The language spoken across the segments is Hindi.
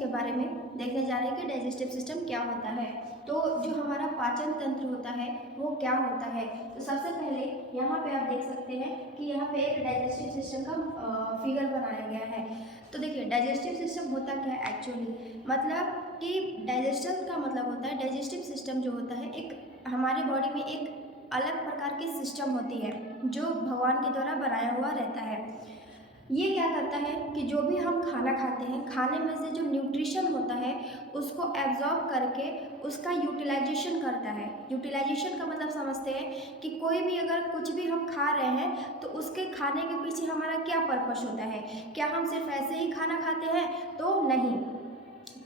के बारे में देखने जा रहे हैं कि डाइजेस्टिव सिस्टम क्या होता है। तो जो हमारा पाचन तंत्र होता है वो क्या होता है। तो सबसे पहले यहाँ पे आप देख सकते हैं कि यहाँ पे एक डाइजेस्टिव सिस्टम का फिगर बनाया गया है। तो देखिए डाइजेस्टिव सिस्टम होता क्या है एक्चुअली, मतलब कि डाइजेशन का मतलब होता है, डाइजेस्टिव सिस्टम जो होता है एक हमारे बॉडी में एक अलग प्रकार की सिस्टम होती है जो भगवान के द्वारा बनाया हुआ रहता है। ये क्या करता है कि जो भी हम खाना खाते हैं, खाने में से जो न्यूट्रिशन होता है उसको एब्जॉर्ब करके उसका यूटिलाइजेशन करता है। यूटिलाइजेशन का मतलब समझते हैं कि कोई भी अगर कुछ भी हम खा रहे हैं तो उसके खाने के पीछे हमारा क्या पर्पस होता है। क्या हम सिर्फ ऐसे ही खाना खाते हैं? तो नहीं।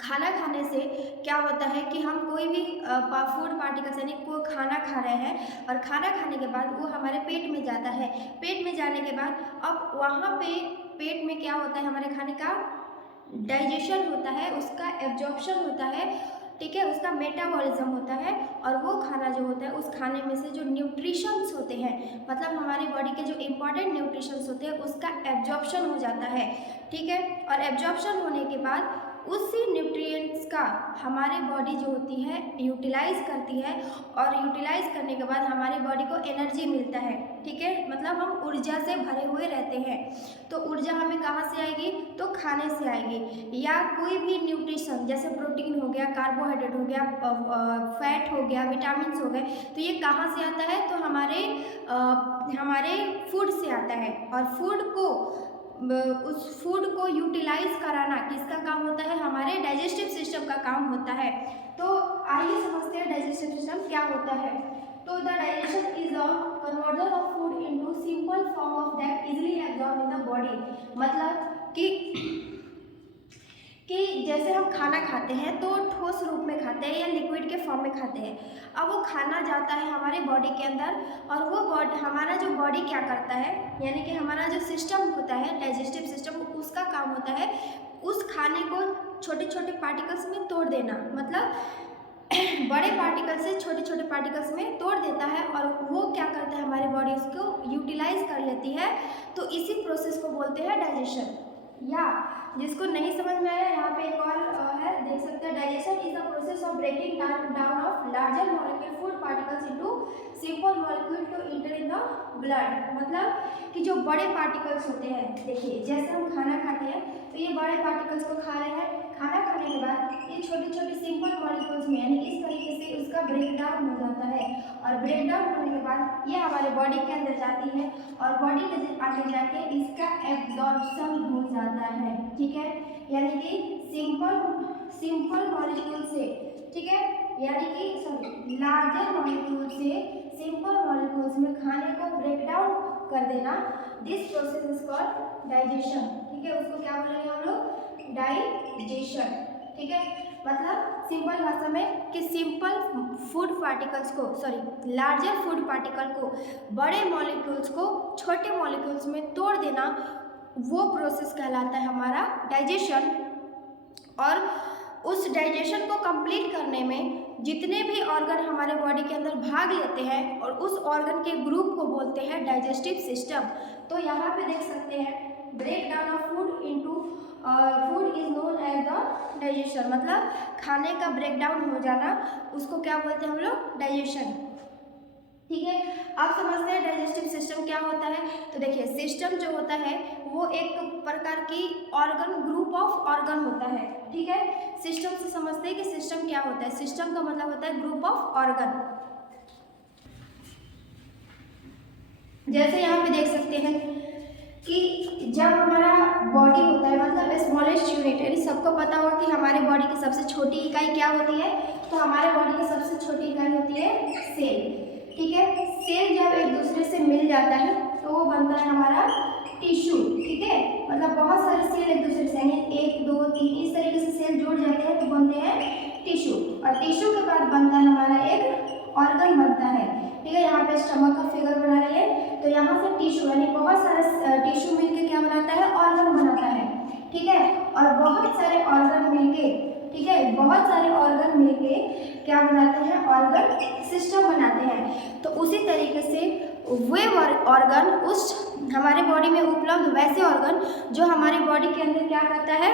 खाना खाने से क्या होता है कि हम कोई भी फूड पार्टिकल्स यानी कोई खाना खा रहे हैं और खाना खाने के बाद वो हमारे पेट में जाता है। पेट में जाने के बाद अब वहाँ पे पेट में क्या होता है, हमारे खाने का डाइजेशन होता है, उसका एब्जॉर्प्शन होता है, ठीक है, उसका मेटाबॉलिज्म होता है। और वो खाना जो होता है उस खाने में से जो न्यूट्रिशंस होते हैं, मतलब हमारे बॉडी के जो इम्पॉर्टेंट न्यूट्रिशंस होते हैं उसका एब्जॉर्प्शन हो जाता है, ठीक है। और एब्जॉर्प्शन होने के बाद उसी न्यूट्रिएंट्स का हमारे बॉडी जो होती है यूटिलाइज करती है और यूटिलाइज करने के बाद हमारी बॉडी को एनर्जी मिलता है, ठीक है, मतलब हम ऊर्जा से भरे हुए रहते हैं। तो ऊर्जा हमें कहाँ से आएगी? तो खाने से आएगी। या कोई भी न्यूट्रिशन जैसे प्रोटीन हो गया, कार्बोहाइड्रेट हो गया, फैट हो गया, विटामिन्स हो गए, तो ये कहाँ से आता है? तो हमारे फूड से आता है। और उस फूड को यूटिलाइज कराना किसका काम होता है? हमारे डाइजेस्टिव सिस्टम का काम होता है। तो आइए समझते हैं डाइजेस्टिव सिस्टम क्या होता है। तो the digestion is a conversion of food into simple form of that easily absorb in the body. मतलब कि जैसे हम खाना खाते हैं तो ठोस रूप में खाते हैं या लिक्विड के फॉर्म में खाते हैं। अब वो खाना जाता है हमारे बॉडी के अंदर और वो हमारा जो बॉडी क्या करता है, यानी कि हमारा जो सिस्टम होता है डाइजेस्टिव सिस्टम, उसका काम होता है उस खाने को छोटे छोटे पार्टिकल्स में तोड़ देना। मतलब बड़े पार्टिकल से छोटे छोटे पार्टिकल्स में तोड़ देता है और वो क्या करता है, हमारी बॉडी उसको यूटिलाइज कर लेती है। तो इसी प्रोसेस को बोलते हैं डाइजेशन। या जिसको नहीं समझ में आया यहाँ पे एक और है, देख सकते हैं। Digestion is the process of breaking down of larger molecule food particles into simple molecule to enter in the blood. मतलब कि जो बड़े पार्टिकल्स होते हैं, देखिए जैसे हम खाना खाते हैं तो ये बड़े पार्टिकल्स को खा रहे हैं, खाना खाने के बाद ये छोटे छोटे सिंपल मॉलिक्यूल्स में यानी इस तरीके से उसका ब्रेकडाउन हो जाता है। और ब्रेकडाउन होने के बाद ये हमारे बॉडी के अंदर जाती है और बॉडी के आगे जाके इसका एब्जॉर्प्शन हो जाता है, ठीक है। यानी कि सिंपल मॉलिक्यूल से, ठीक है, यानी कि लार्जर मॉलिक्यूल से सिंपल मॉलिक्यूल्स में खाने को ब्रेकडाउन कर देना, this process is called digestion, ठीक है। उसको क्या बोलेंगे हम लोग? डाइजेशन, ठीक है। मतलब सिंपल भाषा में कि सिंपल फूड पार्टिकल्स को लार्जर फूड पार्टिकल को बड़े मॉलिक्यूल्स को छोटे मॉलिक्यूल्स में तोड़ देना, वो प्रोसेस कहलाता है हमारा डाइजेशन। और उस डाइजेशन को कंप्लीट करने में जितने भी ऑर्गन हमारे बॉडी के अंदर भाग लेते हैं और उस ऑर्गन के ग्रुप को बोलते हैं डाइजेस्टिव सिस्टम। तो यहाँ पे देख सकते हैं break down of food into food is known as the digestion. मतलब खाने का ब्रेक डाउन हो जाना, उसको क्या बोलते हैं हम लोग? डाइजेशन, ठीक है। आप समझते हैं डाइजेस्टिव सिस्टम क्या होता है। तो देखिए सिस्टम जो होता है वो एक प्रकार की ऑर्गन, ग्रुप ऑफ ऑर्गन होता है, ठीक है। सिस्टम से समझते हैं कि सिस्टम क्या होता है। सिस्टम का मतलब होता है ग्रुप ऑफ ऑर्गन। जैसे यहाँ पे देख सकते हैं कि जब हमारा बॉडी होता है, मतलब स्मॉलेस्ट यूनिट, यानी सबको पता होगा कि हमारे बॉडी की सबसे छोटी इकाई क्या होती है। तो हमारे बॉडी की सबसे छोटी इकाई होती है सेल, ठीक है। सेल जब एक दूसरे से मिल जाता है तो वो बनता है हमारा टिश्यू, ठीक है। मतलब बहुत सारे सेल एक दूसरे से, यानी 1 2 3 इस तरीके से सेल जुड़ जाते हैं तो बनते हैं टिश्यू। और टिश्यू के बाद बनता है हमारा एक ऑर्गन बनता है, ठीक है। यहाँ पे स्टमक का फिगर बना रही है, तो यहाँ से टिश्यू यानी बहुत सारा टिश्यू मिलके क्या बनाता है? ऑर्गन बनाता है, ठीक है। और बहुत सारे ऑर्गन मिलके, ठीक है, बहुत सारे ऑर्गन मिलके क्या बनाते हैं? ऑर्गन सिस्टम बनाते हैं। तो उसी तरीके से वे ऑर्गन उस हमारे बॉडी में उपलब्ध वैसे ऑर्गन जो हमारे बॉडी के अंदर क्या करता है?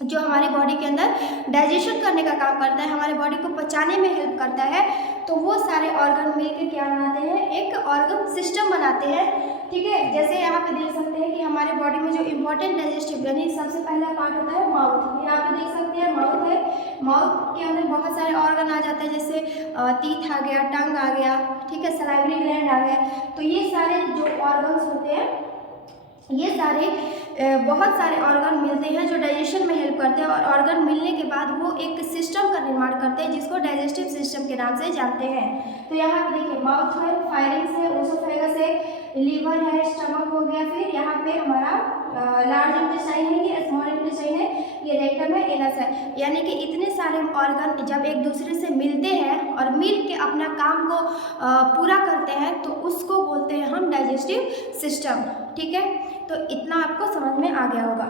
जो हमारी बॉडी के अंदर डाइजेशन करने का काम करता है, हमारे बॉडी को पचाने में हेल्प करता है, तो वो सारे ऑर्गन मिलकर क्या बनाते हैं, एक ऑर्गन सिस्टम बनाते हैं। ठीक है, जैसे यहाँ पे देख सकते हैं कि हमारे बॉडी में जो इम्पोर्टेंट डाइजेस्टिव यानी सबसे पहला पार्ट होता है माउथ। यहाँ पे देख सकते हैं माउथ है, माउथ के अंदर बहुत सारे ऑर्गन आ जाते हैं, जैसे टीथ आ गया, टंग आ गया, ठीक है, सलाइवरी ग्लैंड आ गया। तो ये सारे जो ऑर्गन्स होते हैं, ये सारे बहुत सारे ऑर्गन मिलते हैं जो डाइजेशन में हेल्प करते हैं, और ऑर्गन मिलने के बाद वो एक सिस्टम का निर्माण करते हैं जिसको डाइजेस्टिव सिस्टम के नाम से जानते हैं। तो यहाँ पे देखिए माउथ है, फायरिंग्स है, ओसोफेगस है, लीवर है, स्टमक हो गया, फिर यहाँ पे हमारा लार्ज इंटेस्टाइन है, ये स्मॉल इंटेस्टाइन है, ये रेक्टम है, एनस है। यानी कि इतने सारे ऑर्गन जब एक दूसरे से मिलते हैं और मिल के अपना काम को पूरा करते हैं तो उसको बोलते हैं हम डाइजेस्टिव सिस्टम। ठीक है, तो इतना आपको समझ में आ गया होगा।